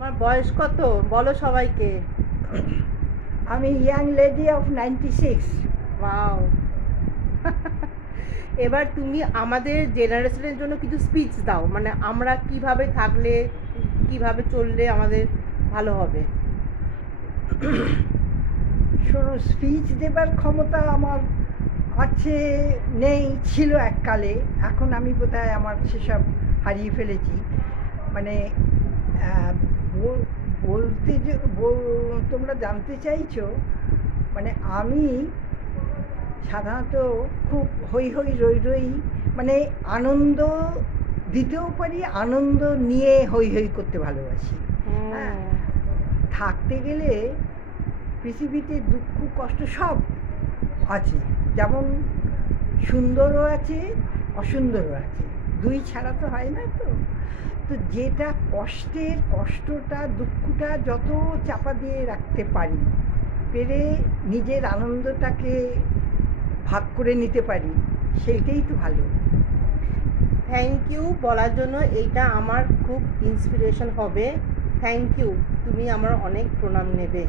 তোমার বয়স কত বলো সবাইকে। আমি ইয়াং লেডি অফ 96। ওয়াও। এবার তুমি আমাদের জেনারেশনের জন্য কিছু স্পিচ দাও, মানে আমরা কিভাবে থাকলে, কিভাবে চললে আমাদের ভালো হবে। শোনো, স্পিচ দেবার ক্ষমতা আমার আছে নেই ছিল এককালে। এখন আমি বোধহয় আমার সেসব হারিয়ে ফেলেছি। মানে আহ, বল- বলতে যে তোমরা জানতে চাইছো, মানে আমি সাধারণত খুব হই হই রই রই, মানে আনন্দ দিতেও পারি, আনন্দ নিয়ে হই হই করতে ভালোবাসি। হ্যাঁ, হুম। থাকতে গেলে পৃথিবীতে দুঃখ কষ্ট সব আছে, যেমন সুন্দরও আছে অসুন্দরও আছে, দুই ছাড়া তো হয় না। তো তো যেটা কষ্টের, কষ্টটা দুঃখটা যত চাপা দিয়ে রাখতে পারি, পেরে নিজের আনন্দটাকে ভাগ করে নিতে পারি, সেইটাই তো ভালো। থ্যাংক ইউ বলার জন্য, এইটা আমার খুব ইন্সপিরেশন হবে। থ্যাংক ইউ, তুমি আমার অনেক প্রণাম নেবে।